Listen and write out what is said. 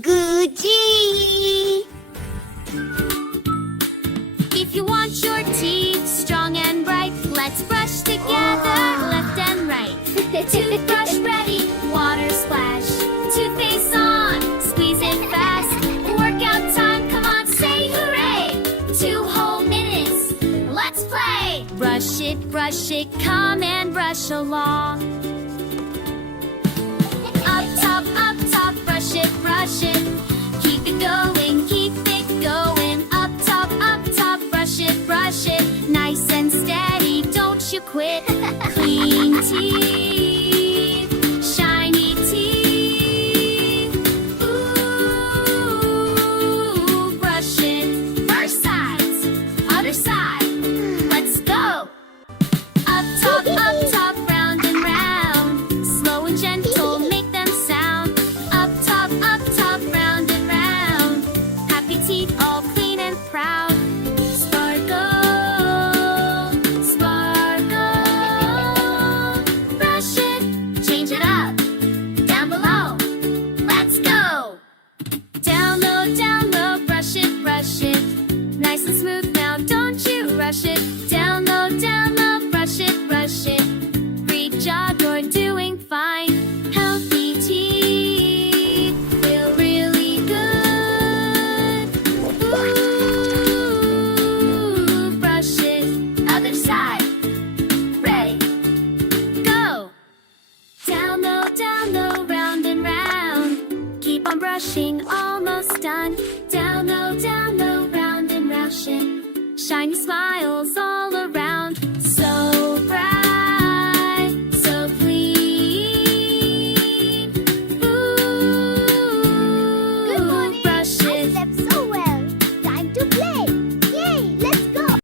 Gucci. If you want your teeth strong and bright, let's brush together, left and right. Toothbrush ready, water splash. Toothpaste on, squeeze it fast. Workout time, come on, say hooray! 2 whole minutes, let's play! Brush it, come and brush along. Up top, brush it, brush it. Keep it going, keep it going. Up top, brush it. Nice and steady, don't you quit. Clean teeth, shiny teeth. Ooh, brush it. First sides, other side. Let's go. Up top, round and round. Slow and gentle, make them sound. Up top, round and round. Happy teeth, all clean and proud. Sparkle, sparkle. Brush it, change it up. Down below, let's go. Down low, brush it, brush it. Nice and smooth now, don't you rush it. Down low, brush it, brush it. Great job, you're doing fine. Healthy teeth feel really good. Ooh, brush it. Other side. Ready. Go. Down low, round and round. Keep on brushing, almost done. Down low, round and round. Shiny smiles all around.